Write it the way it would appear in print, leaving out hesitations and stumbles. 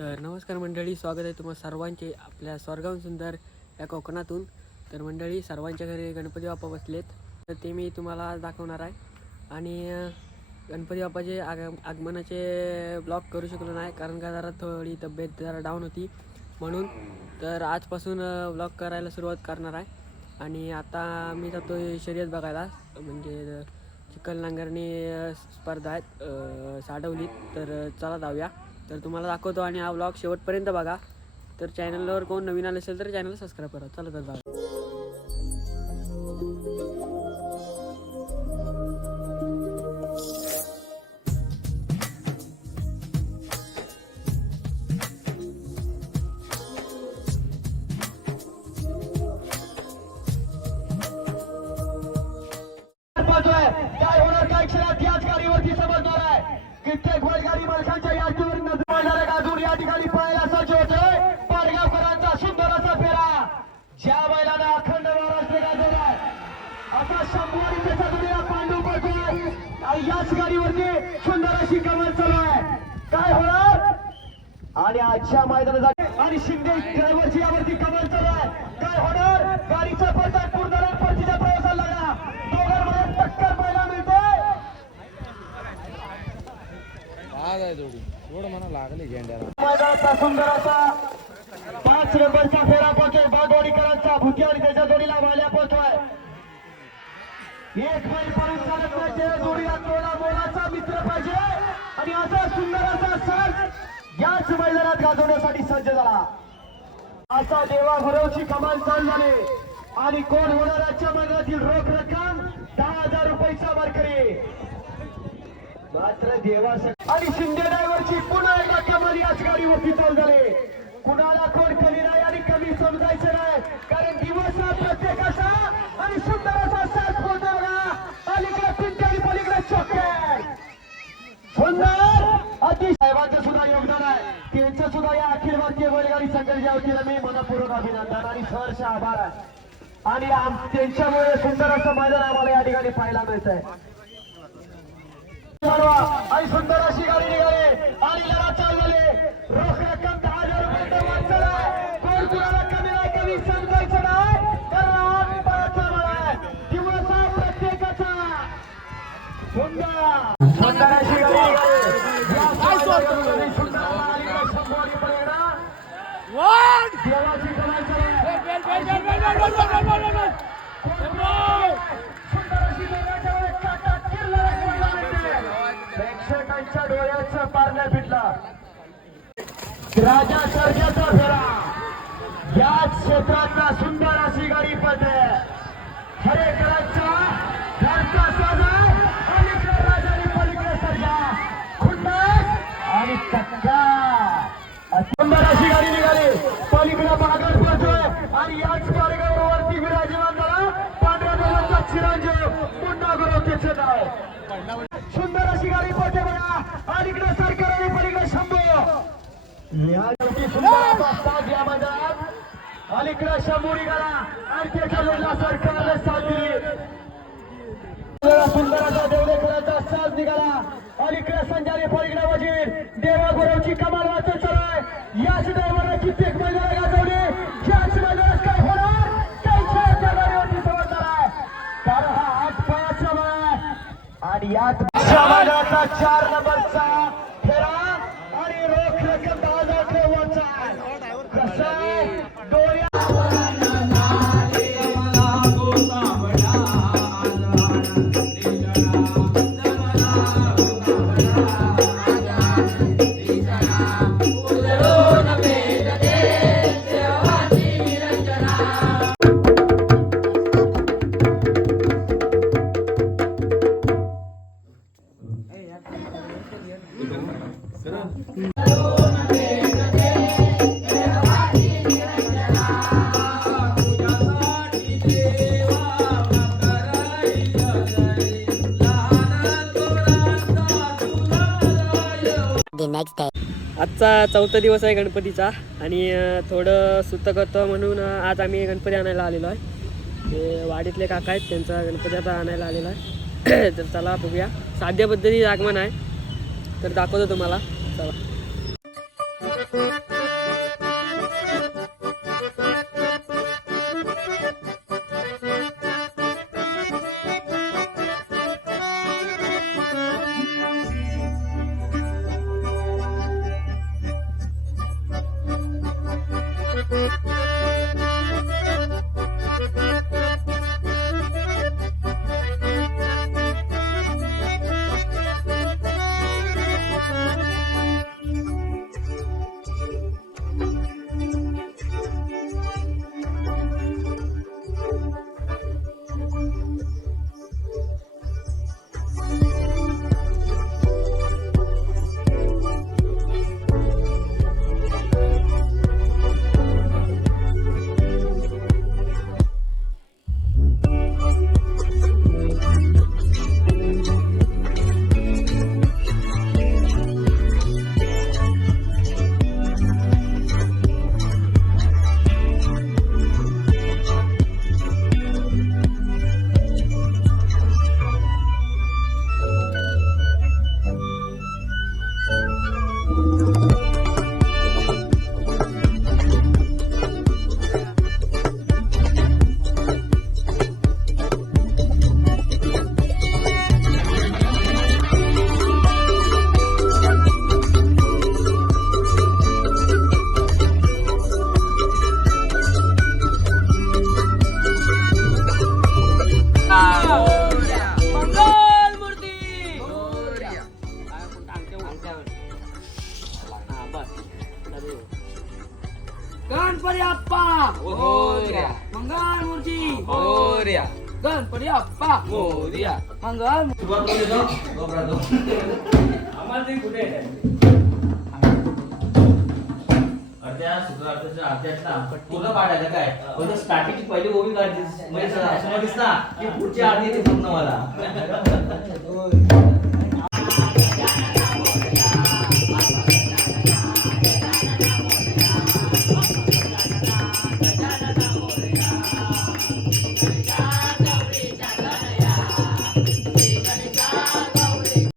तर नमस्कार मंडळी, स्वागत आहे तुम्हा सर्वांचे आपल्या स्वर्गाहून सुंदर या कोकणातून. तर मंडळी, सर्वांच्या घरी गणपती बाप्पा बसलेत, तर ते मी तुम्हाला आज दाखवणार आहे. आणि गणपती बाप्पाचे आगमनाचे ब्लॉग करू शकलो नाही, कारण का जरा थोडी तब्येत जरा डाऊन होती म्हणून. तर आजपासून ब्लॉग करायला सुरुवात करणार आहे. आणि आता मी जातो शर्यत बघायला, म्हणजे चिखल नांगरणी स्पर्धा आहेत साडवलीत. तर चला जाऊया. तर तुम्हाला दाखवतो आणि हा व्लॉग शेवटपर्यंत बघा. तर चॅनलवर कोण नवीन आले असेल तर चॅनलला सबस्क्राईब करा. चला तर बघा. काय होणार काय क्षणात याच गाडीवरती समजणार आहे. कित्येक बैलगाडी मालकांच्या यादीवर नजर अजून या ठिकाणी पाहायला सज्ज होतोय पारगावकरांचा सुंदर असा फेरा. ज्या बैलाला अखंड महाराष्ट्र गाजवलाय असा शंभर त्याच्या जोडीला पांडू पडतोय आणि याच गाडीवरती सुंदर अशी कमाल चालू आहे. काय होणार आणि आजच्या मैदानासाठी आणि शिंदे ड्रायव्हरची यावरती कमाल चालू आहे. काय होणार गाडीचा पडदा पूर्ण परतीच्या प्रवासाला लागला. दोघांमध्ये टक्कर पाहायला मिळते. मैदानाचा सुंदर असा 5 नंबरचा फेरा पोहोचतोय. बागवाडीकरांचा भुती आणि त्याच्या जोडीला वाल्या पोहोचतोय. एक बैल पळून चालत पाहिजे, जोडीला तोला मोलाचा मित्र पाहिजे आणि असा सुंदर असा सण याच मैदानात गाजवण्यासाठी सज्ज झाला. असा देवा भरवची कमाल चाल झाली आणि कोण होणार आजच्या मैदानातील रोख रक्कम 10,000 रुपयाचा मार्करी. मात्र देवासाठी आणि शिंदे ड्रायव्हरची पुन्हा एकदा कमाल याच गाडीवरती चालू झाली. कुणाला कोण कमी नाही आणि कमी समजायचं नाही, कारण दिवस हा प्रत्येकाचा आणि सुंदर असा साथ होता बघा. अलीकडे पिंटे आणि पलीकडे चॉकलेट सुंदर अति साहेबांचं सुद्धा योगदान आहे. त्यांचं सुद्धा या अखिल भारतीय बैलगाडी संघटनेच्या वतीनं मी मनपूर्वक अभिनंदन आणि सहर्ष आभार आहे. आणि त्यांच्यामुळे सुंदर असं मैदान आम्हाला या ठिकाणी पाहायला मिळत आहे. आणि सुंदर अशी गाडी निघाली आणि लढा चालू झाली. रोख रक्कम 10,000 रुपये वाचल आहे. कोण कुणाला कमी नाही, कमी समजायचं नाही, कारण आज पळाचा वेळ आहे. दिवस हा प्रत्येकाचा. सुंदर अशी गाडी निघाली. देवाची कमाल चालू आहे. प्रेक्षकांच्या डोळ्याचं पारणं फिटला. राजा सर्जाचा फेरा याच क्षेत्रातला सुंदर अशी गाडी पडते. हरेकरांचा घरचा साजा अलीकडे राजा आणि पलीकडे सर्जा खुन्नस आणि टक्का. सुंदर अशी गाडी निघाली. पलीकडे बागड पडतोय आणि याच मार्गावरती विराजमान झाला पांढऱ्या डोळ्याचा चिरंजीव मुन्ना गुरु त्याचं नाव. सुंदर अशी गाडी पडते बघा. अलीकडे सरकार आणि पलीकडे शंभू. या मैदानात अलीकडे शंभू निघाला आणि त्याच्या जोडला सरकारने साथ दिली. सुंदर असा देवदेकरांचा साज निघाला. अलीकडे संजारी पलीकडे वजीर. देवा गुरुची कमाल वाचून चालू आहे. याच ड्रायव्हरने कित्येक मैदान गाजवली. याच मैदानात काय होणार त्यांच्या गाडीवरती समजणार आहे, कारण हा 8-5 आहे आणि यात मैदानाचा 4 नंबरचा फेरा आणि रोख रक्कम 10,000 रुपये. कसा डोळ्या आजचा 4था दिवस आहे गणपतीचा आणि थोडं सुतक होतं म्हणून आज आम्ही गणपती आणायला आलेलो आहे. ते वाडीतले काका आहेत, त्यांचा गणपती आता आणायला आलेला आहे. तर चला बघूया. साध्या पद्धतीचं आगमन आहे, तर दाखवतो तुम्हाला. चला. गणपती अप्पा मोरया. मंगल मूर्ती मोरया. गणपती अप्पा मोरया. मंगल तुला पाडायचं काय म्हणजे स्टार्टिंगची पहिली ओवी काढते म्हणजे असं दिसत ना की पुढची आरती येते पूर्ण मला